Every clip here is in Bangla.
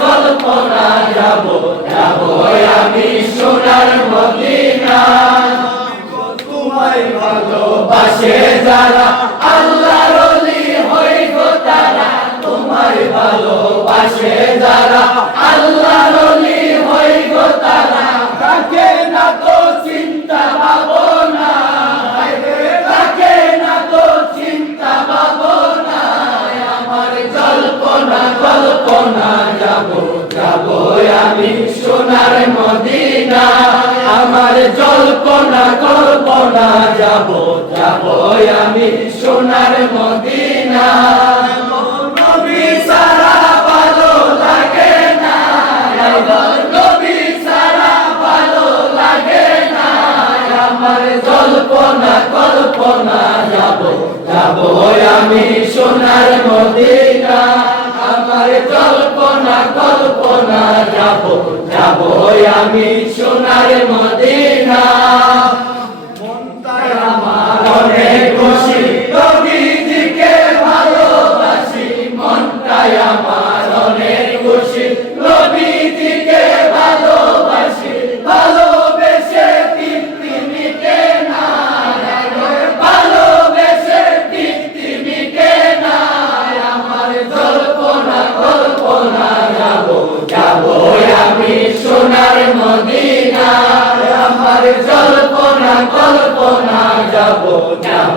কল্পনা যাব যাব আমি সোনার মদিনা তোমায় ভালোবাসে যারা আল্লাহর ওলি হইব তারা তোমায় ভালোবাসে যারা আল্লাহর ওলি হইব তারা তাকে না তো চিন্তা ভাবনা তাকে না তো চিন্তা ভাবনা আমার জল্পনা কল্পনা যাব যাব আমি সোনার মদিনা আমার জল্পনা কল্পনা যাব যাব আমি সোনার মদিনা নবী সারা ভালো লাগে না নবী সারা ভালো লাগে না আমার জল্পনা কল্পনা যাব যাব আমি সোনার মদিনা আমার জল্পনা কল্পনা যাব যাব আমি সোনার মদিনা মনটাই আমার অনেক খুশি নবীজিকে ভালোবাসি মনটাই আমার অনেক খুশি নবীজিকে ভালোবাসি ভালোবেসে তৃপ্তি মিটে না ভালোবেসে তৃপ্তি মিটে না আমার জল্পনা কল্পনা যাব যাব আমি সোনার মদিনা আমার জল্পনা কল্পনা যাব যাব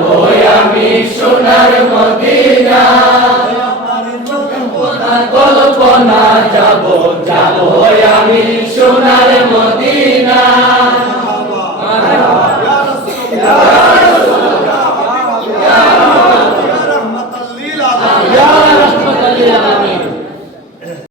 আমি সোনার মদিনা আমার জল্পনা কল্পনা যাব যাব আমি